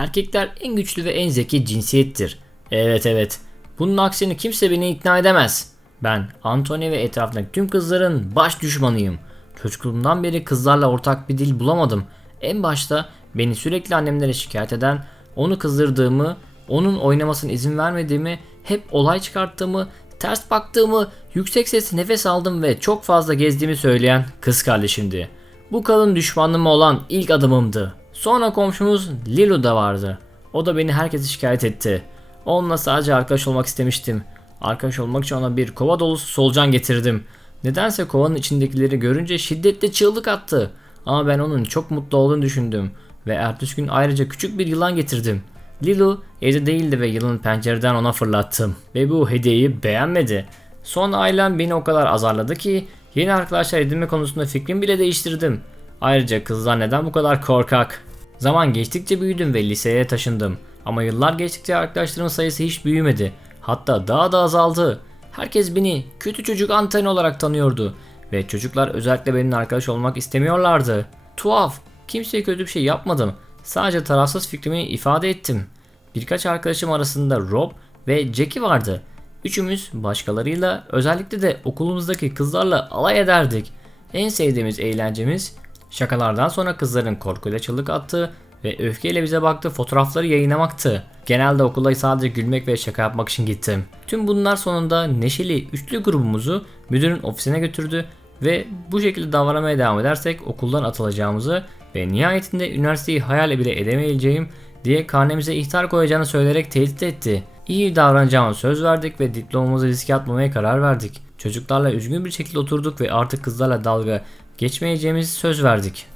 Erkekler en güçlü ve en zeki cinsiyettir. Evet evet. Bunun aksini kimse beni ikna edemez. Ben Anthony ve etrafındaki tüm kızların baş düşmanıyım. Çocukluğumdan beri kızlarla ortak bir dil bulamadım. En başta beni sürekli annemlere şikayet eden, onu kızdırdığımı, onun oynamasına izin vermediğimi, hep olay çıkarttığımı, ters baktığımı, yüksek sesle nefes aldım ve çok fazla gezdiğimi söyleyen kız kardeşimdi. Bu kalın düşmanlığıma olan ilk adımımdı. Sonra komşumuz Lilo da vardı. O da beni herkese şikayet etti. Onunla sadece arkadaş olmak istemiştim. Arkadaş olmak için ona bir kova dolusu solucan getirdim. Nedense kovanın içindekileri görünce şiddetle çığlık attı. Ama ben onun çok mutlu olduğunu düşündüm. Ve ertesi gün ayrıca küçük bir yılan getirdim. Lilo evde değildi ve yılanı pencereden ona fırlattım. Ve bu hediyeyi beğenmedi. Sonra ailem beni o kadar azarladı ki yeni arkadaşlar edinme konusunda fikrimi bile değiştirdim. Ayrıca kızlar neden bu kadar korkak? Zaman geçtikçe büyüdüm ve liseye taşındım. Ama yıllar geçtikçe arkadaşlarımın sayısı hiç büyümedi. Hatta daha da azaldı. Herkes beni kötü çocuk Anthony olarak tanıyordu. Ve çocuklar özellikle benimle arkadaş olmak istemiyorlardı. Tuhaf. Kimseye kötü bir şey yapmadım. Sadece tarafsız fikrimi ifade ettim. Birkaç arkadaşım arasında Rob ve Jackie vardı. Üçümüz başkalarıyla özellikle de okulumuzdaki kızlarla alay ederdik. En sevdiğimiz eğlencemiz şakalardan sonra kızların korkuyla çığlık attığı ve öfkeyle bize baktığı fotoğrafları yayınlamaktı. Genelde okula sadece gülmek ve şaka yapmak için gittim. Tüm bunlar sonunda neşeli üçlü grubumuzu müdürün ofisine götürdü ve bu şekilde davranmaya devam edersek okuldan atılacağımızı ve nihayetinde üniversiteyi hayal bile edemeyeceğim diye karnemize ihtar koyacağını söyleyerek tehdit etti. İyi davranacağımı söz verdik ve diplomamızı riske atmamaya karar verdik. Çocuklarla üzgün bir şekilde oturduk ve artık kızlarla dalga geçmeyeceğimizi söz verdik.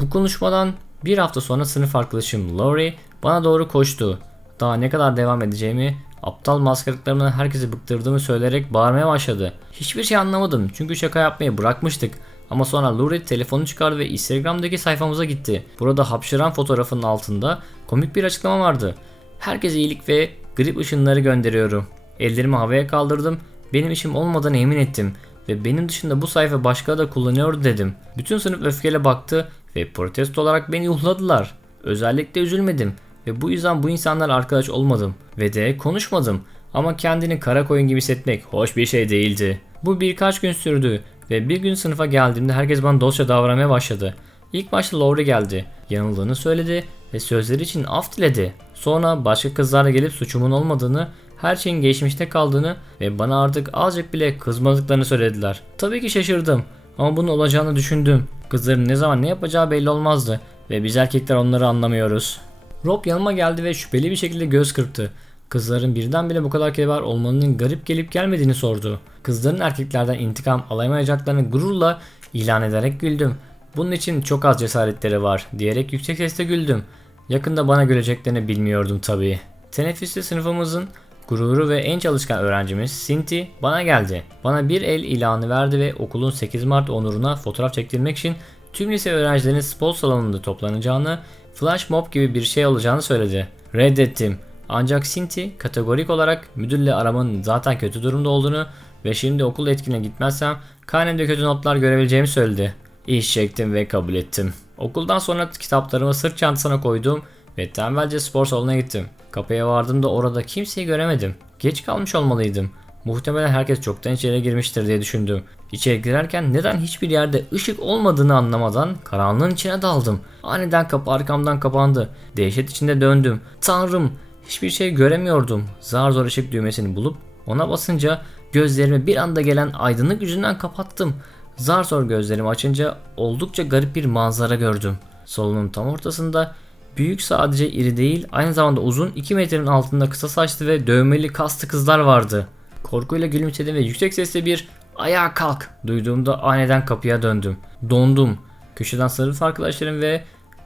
Bu konuşmadan bir hafta sonra sınıf arkadaşım Lori bana doğru koştu. Daha ne kadar devam edeceğimi, aptal maskaralıklarımdan herkesi bıktırdığımı söyleyerek bağırmaya başladı. Hiçbir şey anlamadım çünkü şaka yapmayı bırakmıştık. Ama sonra Lori telefonu çıkardı ve Instagram'daki sayfamıza gitti. Burada hapşıran fotoğrafının altında komik bir açıklama vardı. Herkese iyilik ve grip ışınları gönderiyorum. Ellerimi havaya kaldırdım. Benim işim olmadığını emin ettim. Ve benim dışında bu sayfa başka da kullanıyordu dedim. Bütün sınıf öfkeyle baktı ve protesto olarak beni yuhladılar. Özellikle üzülmedim ve bu yüzden bu insanlarla arkadaş olmadım ve de konuşmadım. Ama kendini kara koyun gibi hissetmek hoş bir şey değildi. Bu birkaç gün sürdü ve bir gün sınıfa geldiğimde herkes bana dostça davranmaya başladı. İlk başta Laurie geldi. Yanıldığını söyledi ve sözleri için af diledi. Sonra başka kızlarla gelip suçumun olmadığını, her şeyin geçmişte kaldığını ve bana artık azıcık bile kızmadıklarını söylediler. Tabii ki şaşırdım ama bunun olacağını düşündüm. Kızların ne zaman ne yapacağı belli olmazdı ve biz erkekler onları anlamıyoruz. Rob yanıma geldi ve şüpheli bir şekilde göz kırptı. Kızların birdenbire bu kadar kibar olmanın garip gelip gelmediğini sordu. Kızların erkeklerden intikam alamayacaklarını gururla ilan ederek güldüm. Bunun için çok az cesaretleri var diyerek yüksek sesle güldüm. Yakında bana güleceklerini bilmiyordum tabii. Teneffüste sınıfımızın gururu ve en çalışkan öğrencimiz Sinti bana geldi. Bana bir el ilanı verdi ve okulun 8 Mart onuruna fotoğraf çektirmek için tüm lise öğrencilerinin spor salonunda toplanacağını, flash mob gibi bir şey olacağını söyledi. Reddettim. Ancak Sinti kategorik olarak müdürle aramanın zaten kötü durumda olduğunu ve şimdi okul etkinliğe gitmezsem karnemde kötü notlar görebileceğimi söyledi. İş çektim ve kabul ettim. Okuldan sonra kitaplarımı sırt çantasına koydum ve tembelce spor salonuna gittim. Kapıya vardığımda orada kimseyi göremedim. Geç kalmış olmalıydım. Muhtemelen herkes çoktan içeri girmiştir diye düşündüm. İçeri girerken neden hiçbir yerde ışık olmadığını anlamadan karanlığın içine daldım. Aniden kapı arkamdan kapandı. Dehşet içinde döndüm. Tanrım hiçbir şey göremiyordum. Zar zor ışık düğmesini bulup ona basınca gözlerimi bir anda gelen aydınlık yüzünden kapattım. Zar zor gözlerimi açınca oldukça garip bir manzara gördüm. Salonun tam ortasında büyük sadece iri değil aynı zamanda uzun 2 metrenin altında kısa saçlı ve dövmeli kaslı kızlar vardı. Korkuyla gülümsedim ve yüksek sesle bir ayağa kalk duyduğumda aniden kapıya döndüm. Dondum. Köşeden sınıf arkadaşlarım ve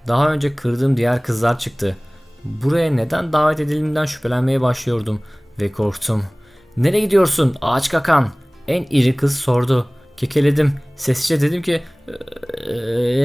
daha önce kırdığım diğer kızlar çıktı. Buraya neden davet edildiğimden şüphelenmeye başlıyordum ve korktum. Nereye gidiyorsun ağaç kakan? En iri kız sordu. Kekeledim. Sessizce dedim ki "Ee,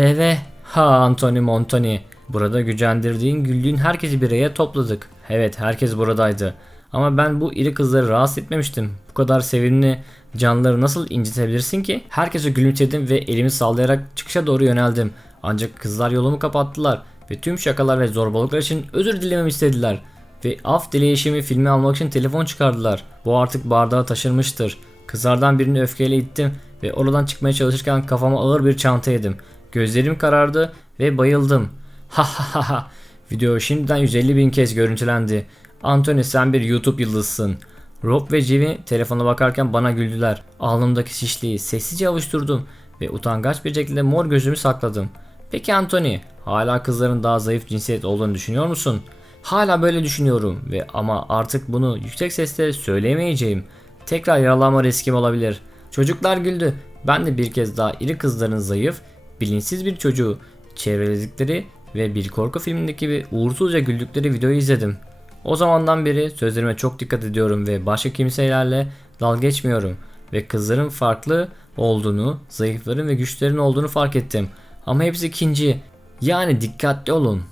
eve. Ha Anthony Montoni. Burada gücendirdiğin güldüğün herkesi bir araya topladık. Evet herkes buradaydı. Ama ben bu iri kızları rahatsız etmemiştim. Bu kadar sevimli canlıları nasıl incitebilirsin ki? Herkese gülümsedim ve elimi sallayarak çıkışa doğru yöneldim. Ancak kızlar yolumu kapattılar ve tüm şakalar ve zorbalıklar için özür dilememi istediler. Ve af dileyişimi filme almak için telefon çıkardılar. Bu artık bardağı taşırmıştır. Kızlardan birini öfkeyle ittim ve oradan çıkmaya çalışırken kafama ağır bir çanta yedim. Gözlerim karardı ve bayıldım. Ha ha ha. Video şimdiden 150 bin kez görüntülendi. Anthony sen bir YouTube yıldızsın. Rob ve Jimmy telefona bakarken bana güldüler. Alnımdaki şişliği sessizce avuşturdum ve utangaç bir şekilde mor gözümü sakladım. Peki Anthony, hala kızların daha zayıf cinsiyet olduğunu düşünüyor musun? Hala böyle düşünüyorum ve ama artık bunu yüksek sesle söyleyemeyeceğim. Tekrar yaralanma riskim olabilir. Çocuklar güldü. Ben de bir kez daha iri kızların zayıf, bilinçsiz bir çocuğu çevreledikleri ve bir korku filmindeki gibi uğursuzca güldükleri videoyu izledim. O zamandan beri sözlerime çok dikkat ediyorum ve başka kimselerle dalga geçmiyorum ve kızların farklı olduğunu, zayıfların ve güçlerin olduğunu fark ettim. Ama hepsi ikinci. Yani dikkatli olun.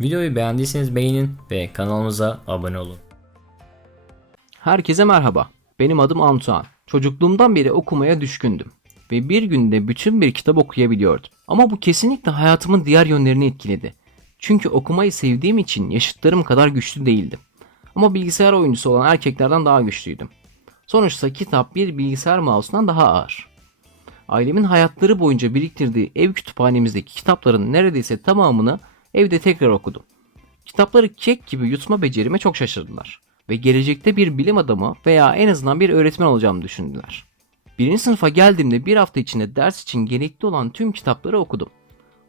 Videoyu beğendiyseniz beğenin ve kanalımıza abone olun. Herkese merhaba. Benim adım Antoine. Çocukluğumdan beri okumaya düşkündüm. Ve bir günde bütün bir kitap okuyabiliyordum. Ama bu kesinlikle hayatımın diğer yönlerini etkiledi. Çünkü okumayı sevdiğim için yaşıtlarım kadar güçlü değildim. Ama bilgisayar oyuncusu olan erkeklerden daha güçlüydüm. Sonuçta kitap bir bilgisayar mouse'undan daha ağır. Ailemin hayatları boyunca biriktirdiği ev kütüphanemizdeki kitapların neredeyse tamamını evde tekrar okudum. Kitapları kek gibi yutma becerime çok şaşırdılar ve gelecekte bir bilim adamı veya en azından bir öğretmen olacağımı düşündüler. Birinci sınıfa geldiğimde bir hafta içinde ders için gerekli olan tüm kitapları okudum.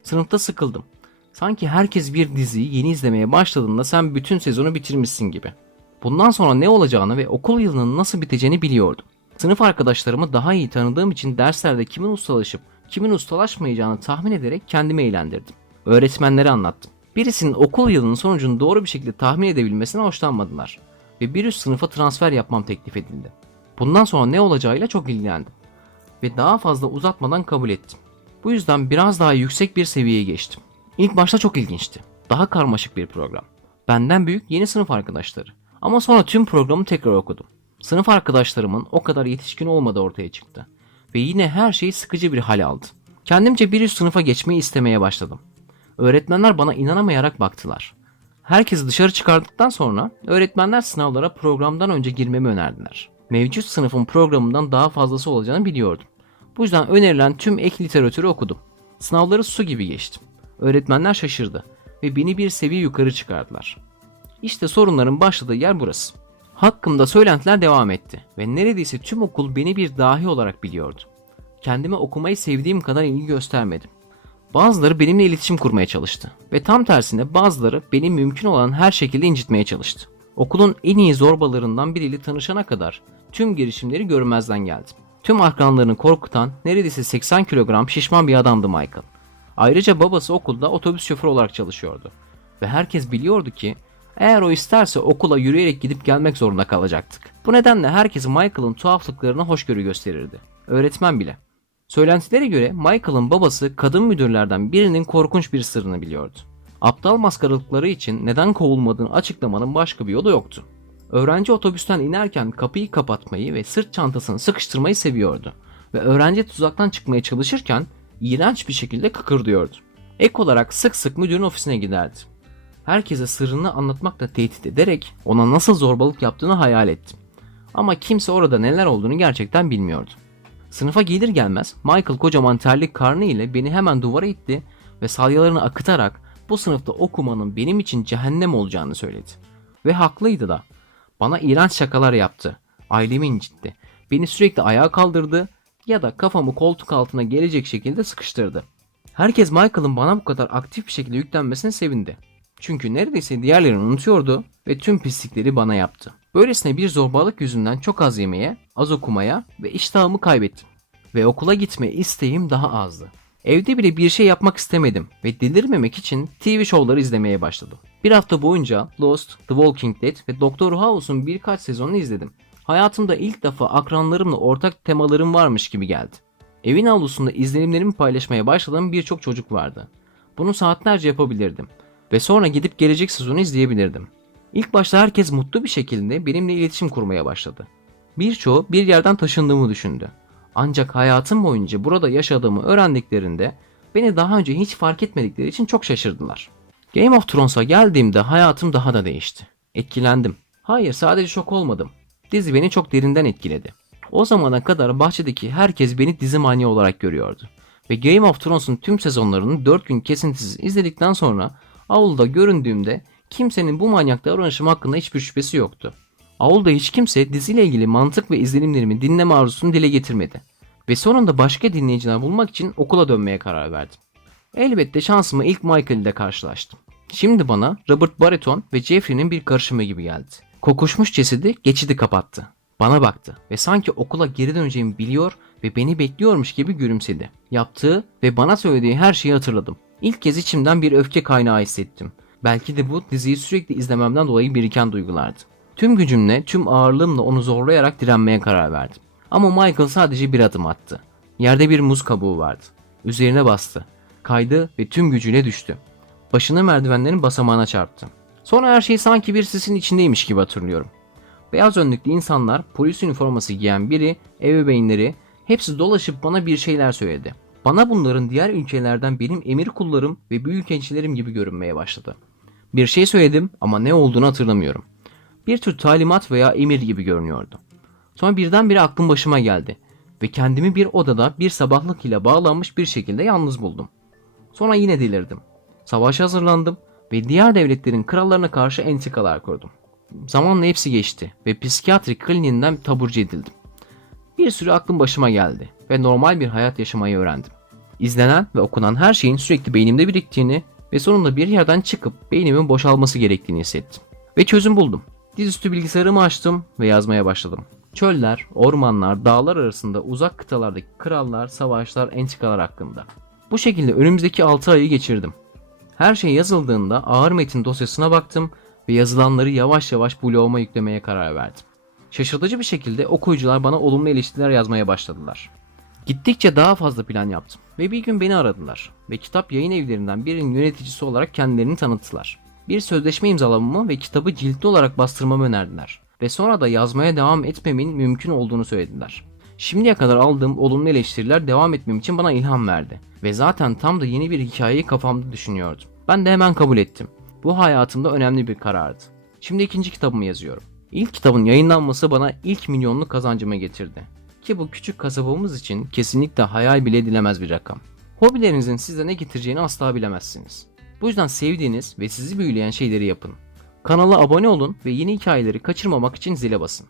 Sınıfta sıkıldım. Sanki herkes bir diziyi yeni izlemeye başladığında sen bütün sezonu bitirmişsin gibi. Bundan sonra ne olacağını ve okul yılının nasıl biteceğini biliyordum. Sınıf arkadaşlarımı daha iyi tanıdığım için derslerde kimin ustalaşıp kimin ustalaşmayacağını tahmin ederek kendimi eğlendirdim. Öğretmenlere anlattım. Birisinin okul yılının sonucunu doğru bir şekilde tahmin edebilmesine hoşlanmadılar ve bir üst sınıfa transfer yapmam teklif edildi. Bundan sonra ne olacağıyla çok ilgilendim ve daha fazla uzatmadan kabul ettim. Bu yüzden biraz daha yüksek bir seviyeye geçtim. İlk başta çok ilginçti. Daha karmaşık bir program. Benden büyük yeni sınıf arkadaşları. Ama sonra tüm programı tekrar okudum. Sınıf arkadaşlarımın o kadar yetişkin olmadığı ortaya çıktı. Ve yine her şey sıkıcı bir hal aldı. Kendimce bir üst sınıfa geçmeyi istemeye başladım. Öğretmenler bana inanamayarak baktılar. Herkesi dışarı çıkardıktan sonra öğretmenler sınavlara programdan önce girmemi önerdiler. Mevcut sınıfın programından daha fazlası olacağını biliyordum. Bu yüzden önerilen tüm ek literatürü okudum. Sınavları su gibi geçtim. Öğretmenler şaşırdı ve beni bir seviye yukarı çıkardılar. İşte sorunların başladığı yer burası. Hakkımda söylentiler devam etti ve neredeyse tüm okul beni bir dahi olarak biliyordu. Kendime okumayı sevdiğim kadar ilgi göstermedim. Bazıları benimle iletişim kurmaya çalıştı ve tam tersine bazıları beni mümkün olan her şekilde incitmeye çalıştı. Okulun en iyi zorbalarından biriyle tanışana kadar tüm girişimleri görmezden geldim. Tüm akranlarını korkutan neredeyse 80 kilogram şişman bir adamdı Michael. Ayrıca babası okulda otobüs şoförü olarak çalışıyordu. Ve herkes biliyordu ki eğer o isterse okula yürüyerek gidip gelmek zorunda kalacaktık. Bu nedenle herkes Michael'ın tuhaflıklarına hoşgörü gösterirdi. Öğretmen bile. Söylentilere göre Michael'ın babası kadın müdürlerden birinin korkunç bir sırrını biliyordu. Aptal maskaralıkları için neden kovulmadığını açıklamanın başka bir yolu yoktu. Öğrenci otobüsten inerken kapıyı kapatmayı ve sırt çantasını sıkıştırmayı seviyordu. Ve öğrenci tuzaktan çıkmaya çalışırken iğrenç bir şekilde kıkırdıyordu. Ek olarak sık sık müdürün ofisine giderdi. Herkese sırrını anlatmakla tehdit ederek ona nasıl zorbalık yaptığını hayal ettim. Ama kimse orada neler olduğunu gerçekten bilmiyordu. Sınıfa gelir gelmez Michael kocaman terlik karnı ile beni hemen duvara itti ve salyalarını akıtarak bu sınıfta okumanın benim için cehennem olacağını söyledi. Ve haklıydı da. Bana iğrenç şakalar yaptı. Ailemi incitti. Beni sürekli ayağa kaldırdı ya da kafamı koltuk altına gelecek şekilde sıkıştırdı. Herkes Michael'ın bana bu kadar aktif bir şekilde yüklenmesine sevindi. Çünkü neredeyse diğerlerini unutuyordu ve tüm pislikleri bana yaptı. Böylesine bir zorbalık yüzünden çok az yemeye, az okumaya ve iştahımı kaybettim. Ve okula gitme isteğim daha azdı. Evde bile bir şey yapmak istemedim ve delirmemek için TV şovları izlemeye başladım. Bir hafta boyunca Lost, The Walking Dead ve Doctor House'un birkaç sezonunu izledim. Hayatımda ilk defa akranlarımla ortak temalarım varmış gibi geldi. Evin avlusunda izlenimlerimi paylaşmaya başladığım birçok çocuk vardı. Bunu saatlerce yapabilirdim ve sonra gidip gelecek sezonu izleyebilirdim. İlk başta herkes mutlu bir şekilde benimle iletişim kurmaya başladı. Birçoğu bir yerden taşındığımı düşündü. Ancak hayatım boyunca burada yaşadığımı öğrendiklerinde beni daha önce hiç fark etmedikleri için çok şaşırdılar. Game of Thrones'a geldiğimde hayatım daha da değişti. Etkilendim. Hayır sadece şok olmadım. Dizi beni çok derinden etkiledi. O zamana kadar bahçedeki herkes beni dizi manyağı olarak görüyordu. Ve Game of Thrones'un tüm sezonlarını 4 gün kesintisiz izledikten sonra avluda göründüğümde kimsenin bu manyak davranışım hakkında hiçbir şüphesi yoktu. Avluda hiç kimse diziyle ilgili mantık ve izlenimlerimi dinleme arzusunu dile getirmedi. Ve sonunda başka dinleyiciler bulmak için okula dönmeye karar verdim. Elbette şansımı ilk Michael ile karşılaştım. Şimdi bana Robert Baratheon ve Jeffrey'nin bir karışımı gibi geldi. Kokuşmuş cesedi geçidi kapattı. Bana baktı ve sanki okula geri döneceğimi biliyor ve beni bekliyormuş gibi gülümsedi. Yaptığı ve bana söylediği her şeyi hatırladım. İlk kez içimden bir öfke kaynağı hissettim. Belki de bu diziyi sürekli izlememden dolayı biriken duygulardı. Tüm gücümle, tüm ağırlığımla onu zorlayarak direnmeye karar verdim. Ama Michael sadece bir adım attı. Yerde bir muz kabuğu vardı. Üzerine bastı. Kaydı ve tüm gücüyle düştü. Başını merdivenlerin basamağına çarptı. Sonra her şey sanki bir sisin içindeymiş gibi hatırlıyorum. Beyaz önlüklü insanlar, polis üniforması giyen biri, ebeveynleri hepsi dolaşıp bana bir şeyler söyledi. Bana bunların diğer ülkelerden benim emir kullarım ve büyükelçilerim gibi görünmeye başladı. Bir şey söyledim ama ne olduğunu hatırlamıyorum. Bir tür talimat veya emir gibi görünüyordu. Sonra birdenbire aklım başıma geldi ve kendimi bir odada bir sabahlık ile bağlanmış bir şekilde yalnız buldum. Sonra yine delirdim. Savaşa hazırlandım ve diğer devletlerin krallarına karşı entikalar kurdum. Zamanla hepsi geçti ve psikiyatrik kliniğinden taburcu edildim. Bir sürü aklım başıma geldi ve normal bir hayat yaşamayı öğrendim. İzlenen ve okunan her şeyin sürekli beynimde biriktiğini ve sonunda bir yerden çıkıp beynimin boşalması gerektiğini hissettim. Ve çözüm buldum. Dizüstü bilgisayarımı açtım ve yazmaya başladım. Çöller, ormanlar, dağlar arasında uzak kıtalardaki krallar, savaşlar, entikalar hakkında. Bu şekilde önümüzdeki 6 ayı geçirdim. Her şey yazıldığında ağır metin dosyasına baktım ve yazılanları yavaş yavaş bloğuma yüklemeye karar verdim. Şaşırtıcı bir şekilde okuyucular bana olumlu eleştiriler yazmaya başladılar. Gittikçe daha fazla plan yaptım ve bir gün beni aradılar ve kitap yayın evlerinden birinin yöneticisi olarak kendilerini tanıttılar. Bir sözleşme imzalamamı ve kitabı ciltli olarak bastırmamı önerdiler ve sonra da yazmaya devam etmemin mümkün olduğunu söylediler. Şimdiye kadar aldığım olumlu eleştiriler devam etmem için bana ilham verdi ve zaten tam da yeni bir hikayeyi kafamda düşünüyordum. Ben de hemen kabul ettim. Bu hayatımda önemli bir karardı. Şimdi ikinci kitabımı yazıyorum. İlk kitabın yayınlanması bana ilk milyonluk kazancımı getirdi. Ki bu küçük kasabamız için kesinlikle hayal bile edilemez bir rakam. Hobilerinizin size ne getireceğini asla bilemezsiniz. Bu yüzden sevdiğiniz ve sizi büyüleyen şeyleri yapın. Kanala abone olun ve yeni hikayeleri kaçırmamak için zile basın.